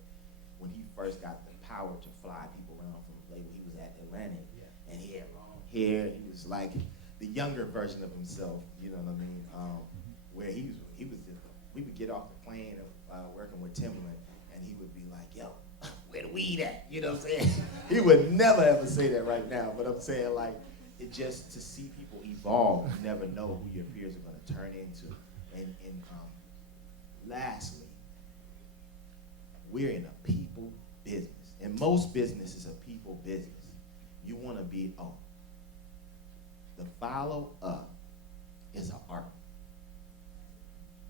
when he first got the power to fly people around from the label he was at, Atlantic, and he had long hair. He was like the younger version of himself, you know what I mean? Where he was just, we would get off the plane working with Timbaland, and he would be like, yo, where the weed at? You know what I'm saying? He would never ever say that right now, but I'm saying, like, it just to see people evolve, you never know who your peers are going to turn into. And lastly, we're in a people business, and most business is a people business. You want to be, the follow-up is an art.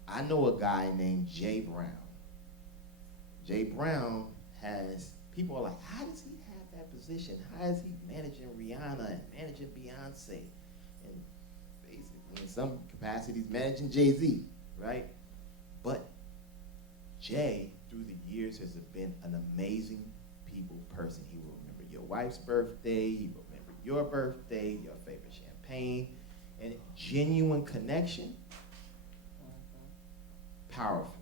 I know a guy named Jay Brown. Jay Brown has, people are like, how does he have that position? How is he managing Rihanna and managing Beyonce? And basically, in some capacities, managing Jay-Z, right? But Jay, through the years, has been an amazing people person. He will remember your wife's birthday, he will remember your birthday, your favorite champagne, and genuine connection, powerful.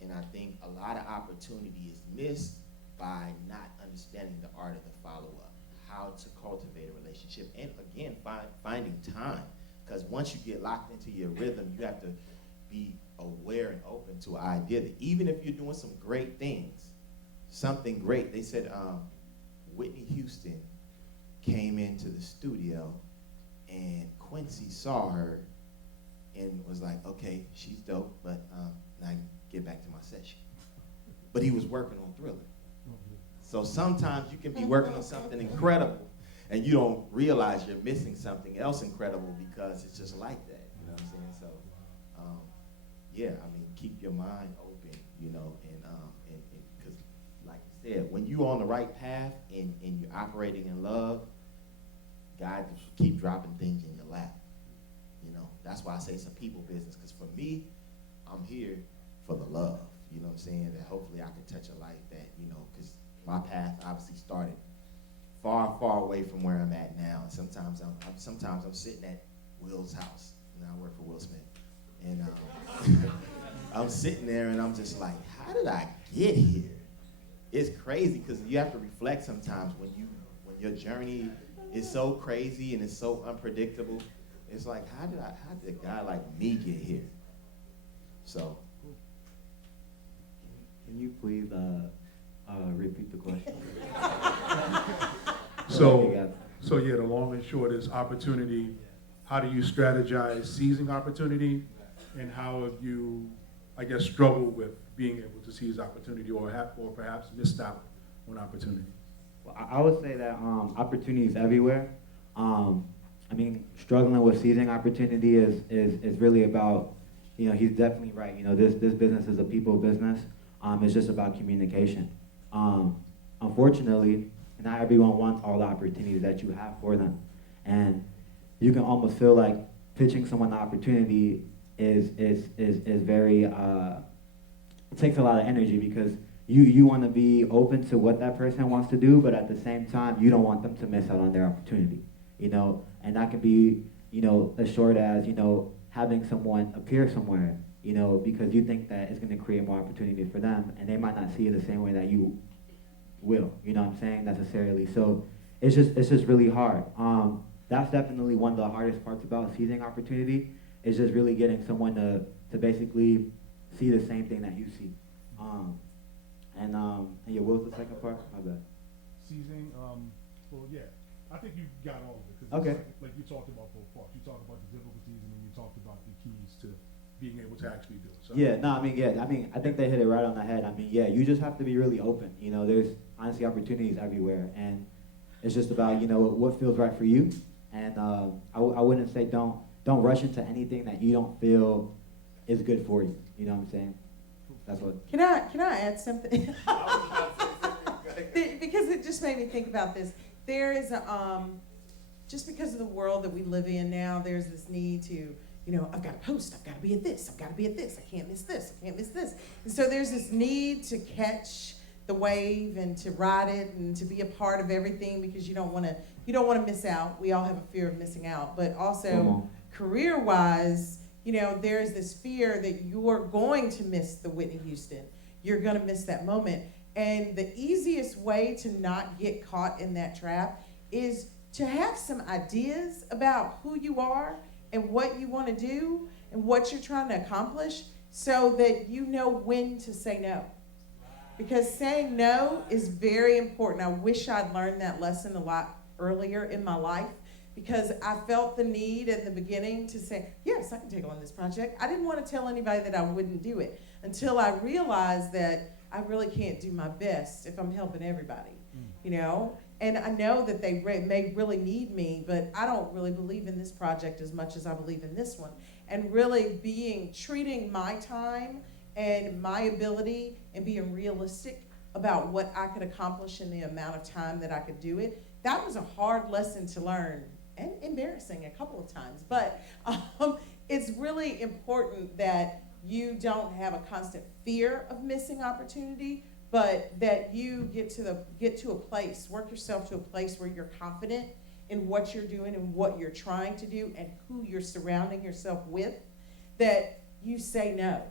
And I think a lot of opportunity is missed by not understanding the art of the follow-up, how to cultivate a relationship, and again, finding time. Because once you get locked into your rhythm, you have to be aware and open to an idea that even if you're doing some great things, something great, they said Whitney Houston came into the studio and Quincy saw her and was like, okay, she's dope, but now I get back to my session. But he was working on Thriller. So sometimes you can be working on something incredible and you don't realize you're missing something else incredible because it's just like that. You know what I'm saying? So yeah, I mean, keep your mind open, you know, and because, like you said, when you're on the right path and you're operating in love, God just keep dropping things in your lap. You know, that's why I say it's a people business. Because for me, I'm here for the love. You know what I'm saying? That hopefully I can touch a life that, you know, because my path obviously started far, far away from where I'm at now. And sometimes I'm sitting at Will's house. You know, I work for Will Smith, and I'm sitting there and I'm just like, how did I get here? It's crazy because you have to reflect sometimes when your journey is so crazy and it's so unpredictable. It's like, how did a guy like me get here? So, Can you please repeat the question? So yeah, the long and short is opportunity. How do you strategize seizing opportunity, and how have you, I guess, struggled with being able to seize opportunity, or perhaps missed out on opportunity? Well, I would say that opportunity is everywhere. I mean, struggling with seizing opportunity is really about, you know, he's definitely right. You know, this business is a people business. It's just about communication. Unfortunately, not everyone wants all the opportunities that you have for them. And you can almost feel like pitching someone the opportunity is very, it takes a lot of energy because you want to be open to what that person wants to do, but at the same time, you don't want them to miss out on their opportunity, you know? And that can be, you know, as short as, you know, having someone appear somewhere, you know, because you think that it's going to create more opportunity for them, and they might not see it the same way that you will, you know what I'm saying, necessarily. So it's just really hard. That's definitely one of the hardest parts about seizing opportunity, is just really getting someone to basically see the same thing that you see. And yeah, what was the second part? My bad. Seizing, well, yeah, I think you got all of it. 'Cause Okay. Like you talked about both parts. You talked about the difficulties, and then you talked about the keys to being able to actually do it. So, Yeah, no, I mean, I think they hit it right on the head. I mean, yeah, you just have to be really open. You know, there's honestly opportunities everywhere, and it's just about, you know, what feels right for you. And I wouldn't say don't rush into anything that you don't feel is good for you. You know what I'm saying? That's what. Can I add something? Because it just made me think about this. There is just because of the world that we live in now, there's this need to, you know, I've got to post, I've got to be at this, I've got to be at this, I can't miss this, I can't miss this. And so there's this need to catch the wave and to ride it and to be a part of everything, because you don't want to miss out. We all have a fear of missing out, but also career-wise, you know, there's this fear that you're going to miss the Whitney Houston. You're going to miss that moment. And the easiest way to not get caught in that trap is to have some ideas about who you are and what you want to do and what you're trying to accomplish, so that you know when to say no. Because saying no is very important. I wish I'd learned that lesson a lot earlier in my life, because I felt the need in the beginning to say, yes, I can take on this project. I didn't want to tell anybody that I wouldn't do it until I realized that I really can't do my best if I'm helping everybody, you know? And I know that they may really need me, but I don't really believe in this project as much as I believe in this one. And really treating my time and my ability and being realistic about what I could accomplish in the amount of time that I could do it. That was a hard lesson to learn, and embarrassing a couple of times. But it's really important that you don't have a constant fear of missing opportunity, but that you get to a place, work yourself to a place where you're confident in what you're doing and what you're trying to do and who you're surrounding yourself with, that you say no.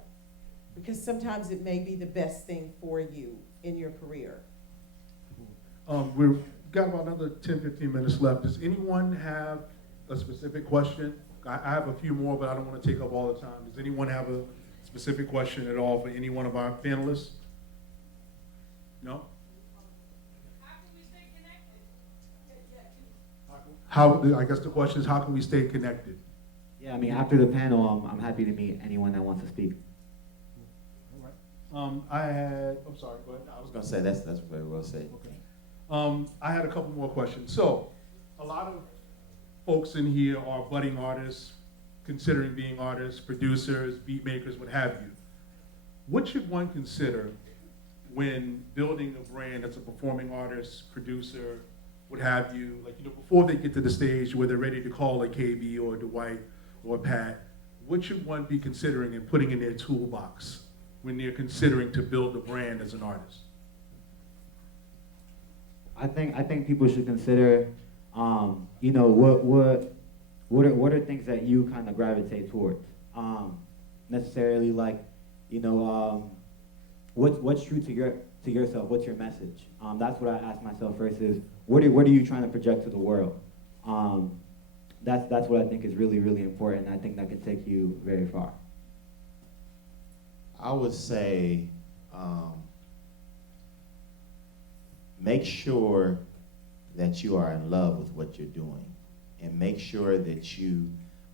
Because sometimes it may be the best thing for you in your career. We've got about another 10, 15 minutes left. Does anyone have a specific question? I have a few more, but I don't want to take up all the time. Does anyone have a specific question at all for any one of our panelists? No? How can we stay connected? I guess the question is, how can we stay connected? Yeah, I mean, after the panel, I'm happy to meet anyone that wants to speak. I'm sorry, go ahead. I was gonna say that's very well said. Okay. I had a couple more questions. So, a lot of folks in here are budding artists, considering being artists, producers, beat makers, what have you. What should one consider when building a brand as a performing artist, producer, what have you, like, you know, before they get to the stage where they're ready to call a KB or Dwight or Pat, what should one be considering and putting in their toolbox when they're considering to build a brand as an artist? I think people should consider, you know, what are things that you kind of gravitate towards. Necessarily, like, you know, what's true to yourself. What's your message? That's what I ask myself first. Is what are you trying to project to the world? That's what I think is really, really important. I think that can take you very far. I would say make sure that you are in love with what you're doing, and make sure that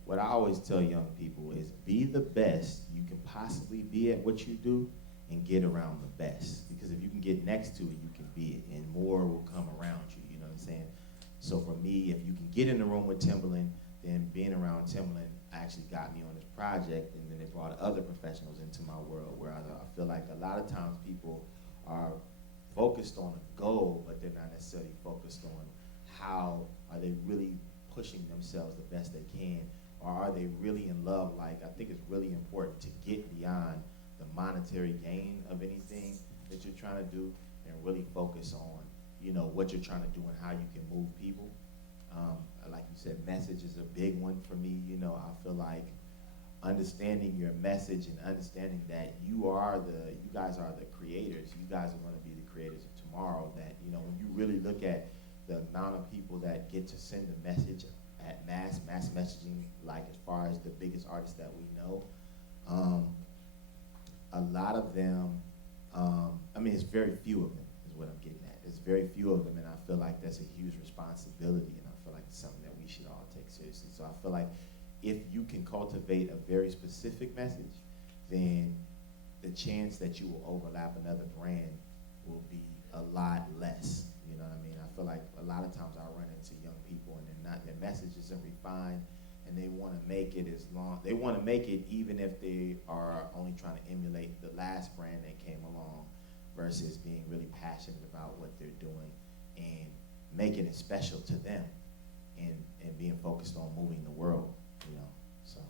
what I always tell young people is be the best you can possibly be at what you do, and get around the best. Because if you can get next to it, you can be it, and more will come around you, you know what I'm saying? So for me, if you can get in the room with Timbaland, then being around Timbaland actually got me on this project, and then it brought other professionals into my world, where I feel like a lot of times people are focused on a goal, but they're not necessarily focused on how are they really pushing themselves the best they can, or are they really in love? Like, I think it's really important to get beyond the monetary gain of anything that you're trying to do, and really focus on, you know, what you're trying to do and how you can move people. Like you said, message is a big one for me. You know, I feel like understanding your message and understanding that you guys are the creators. You guys are going to be the creators of tomorrow. That, you know, when you really look at the amount of people that get to send a message at mass messaging, like as far as the biggest artists that we know, a lot of them, I mean, it's very few of them is what I'm getting at. It's very few of them, and I feel like that's a huge responsibility, and I feel like it's something that we should all take seriously. So I feel like if you can cultivate a very specific message, then the chance that you will overlap another brand will be a lot less. You know what I mean? I feel like a lot of times I run into young people and their message isn't refined, and they want to make it they want to make it even if they are only trying to emulate the last brand that came along, versus being really passionate about what they're doing and making it special to them, and being focused on moving the world, you know, so.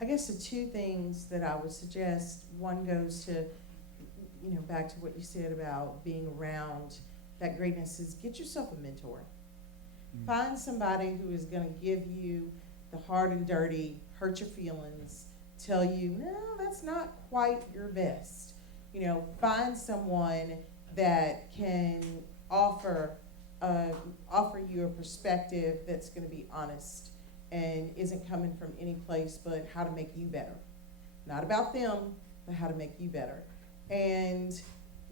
I guess the two things that I would suggest, one goes to, you know, back to what you said about being around that greatness, is get yourself a mentor. Find somebody who is going to give you the hard and dirty, hurt your feelings, tell you, no, that's not quite your best. You know, find someone that can offer you a perspective that's going to be honest and isn't coming from any place but how to make you better. Not about them, but how to make you better. And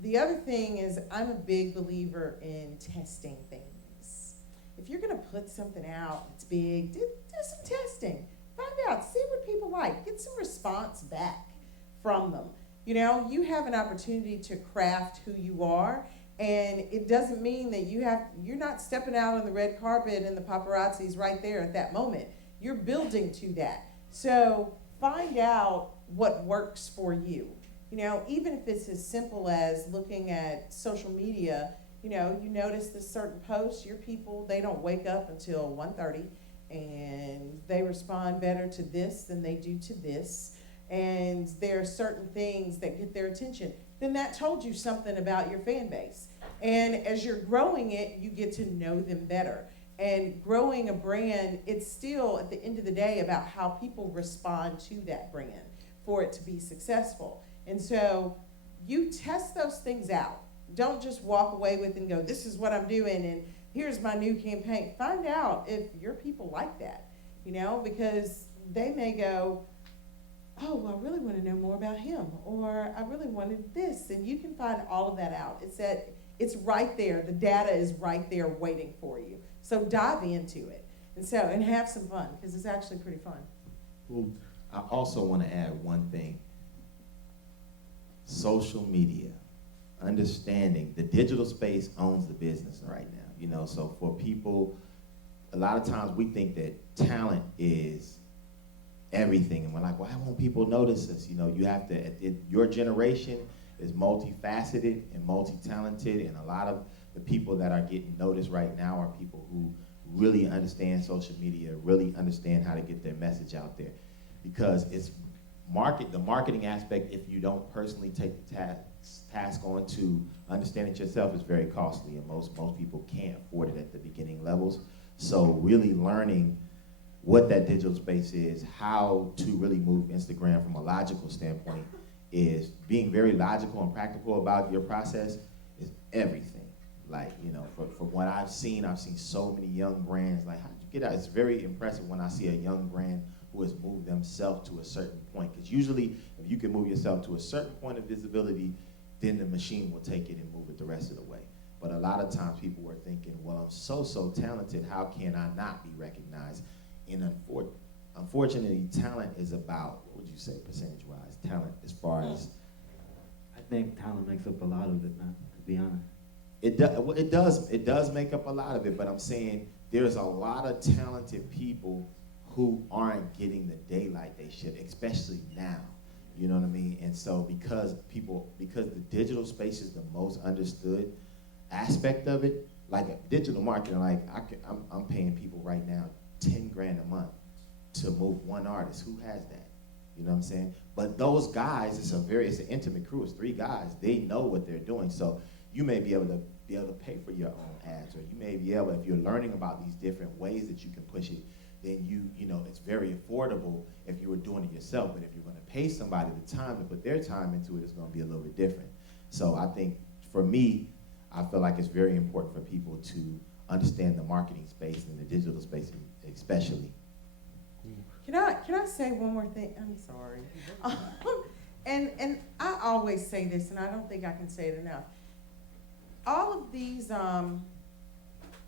the other thing is, I'm a big believer in testing things. If you're going to put something out that's big, do some testing. Find out, see what people like. Get some response back from them. You know, you have an opportunity to craft who you are, and it doesn't mean that you're not stepping out on the red carpet and the paparazzi's right there at that moment. You're building to that. So find out what works for you. You know, even if it's as simple as looking at social media, you know, you notice this certain post, your people, they don't wake up until 1:30, and they respond better to this than they do to this, and there are certain things that get their attention, then that told you something about your fan base. And as you're growing it, you get to know them better. And growing a brand, it's still, at the end of the day, about how people respond to that brand for it to be successful. And so you test those things out. Don't just walk away with and go, this is what I'm doing, and here's my new campaign. Find out if your people like that, you know, because they may go, oh, well, I really want to know more about him, or I really wanted this, and you can find all of that out. It's right there. The data is right there waiting for you. So dive into it, and have some fun, because it's actually pretty fun. Well, I also want to add one thing. Social media, understanding the digital space owns the business right now. You know, so for people, a lot of times we think that talent is everything. And we're like, why won't people notice us? You know, you have to, your generation is multifaceted and multi-talented, and a lot of the people that are getting noticed right now are people who really understand social media, really understand how to get their message out there. Because it's the marketing aspect, if you don't personally take the task on to understand it yourself, is very costly, and most people can't afford it at the beginning levels. So really learning what that digital space is, how to really move Instagram from a logical standpoint, is being very logical and practical about your process is everything. Like, you know, from what I've seen so many young brands, like, how'd you get out? It's very impressive when I see a young brand who has moved themselves to a certain point. Because usually, if you can move yourself to a certain point of visibility, then the machine will take it and move it the rest of the way. But a lot of times people were thinking, well, I'm so talented, how can I not be recognized? And unfortunately, talent is about, what would you say, percentage-wise, talent as far as? I think talent makes up a lot of it, man, to be honest. It does make up a lot of it, but I'm saying there's a lot of talented people who aren't getting the daylight they should, especially now. You know what I mean? And so because the digital space is the most understood aspect of it, like digital marketing, like I'm paying people right now $10 grand a month to move one artist. Who has that? You know what I'm saying? But those guys, it's an intimate crew. It's 3 guys. They know what they're doing. So you may be able to pay for your own ads, or you may be able, if you're learning about these different ways that you can push it, then you know, it's very affordable if you were doing it yourself. But if you're going to pay somebody the time to put their time into it, it's going to be a little bit different. So I think for me, I feel like it's very important for people to understand the marketing space and the digital space especially. Can I say one more thing? I'm sorry. And I always say this, and I don't think I can say it enough. All of these, I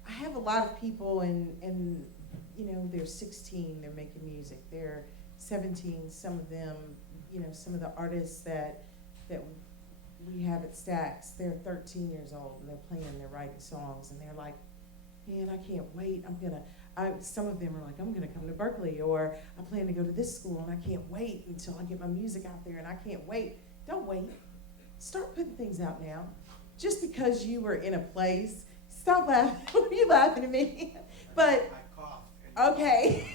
have a lot of people, and you know, they're 16, they're making music. They're 17, some of them, you know, some of the artists that we have at Stax, they're 13 years old, and they're playing, they're writing songs, and they're like, man, I can't wait. Some of them are like, I'm gonna come to Berklee, or I plan to go to this school, and I can't wait until I get my music out there, and I can't wait. Don't wait. Start putting things out now. Just because you were in a place, stop laughing. What are you laughing at me? But, okay.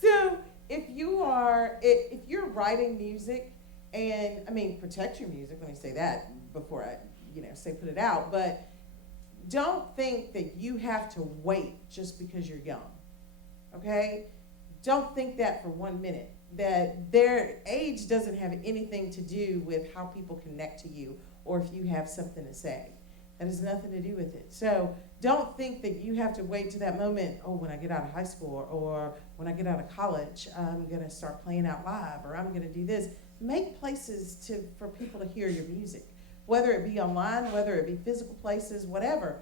So if you're writing music, and I mean, protect your music, let me say that before I, say put it out, but don't think that you have to wait just because you're young, okay? Don't think that for 1 minute, that their age doesn't have anything to do with how people connect to you or if you have something to say. That has nothing to do with it. So don't think that you have to wait to that moment, oh, when I get out of high school or when I get out of college, I'm gonna start playing out live, or I'm gonna do this. Make places for people to hear your music, whether it be online, whether it be physical places, whatever.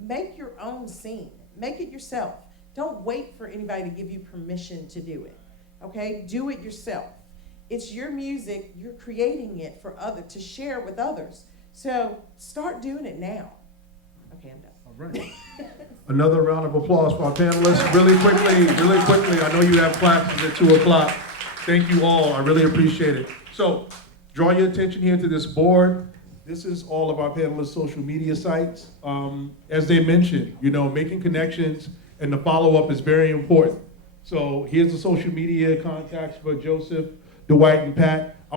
Make your own scene, make it yourself. Don't wait for anybody to give you permission to do it, okay? Do it yourself. It's your music, you're creating it for to share with others. So start doing it now. Okay, I'm done. All right. Another round of applause for our panelists. Really quickly, I know you have classes at 2 o'clock. Thank you all, I really appreciate it. So, draw your attention here to this board. This is all of our panelists' social media sites. As they mentioned, making connections and the follow-up is very important. So here's the social media contacts for Joseph, Dwight, and Pat.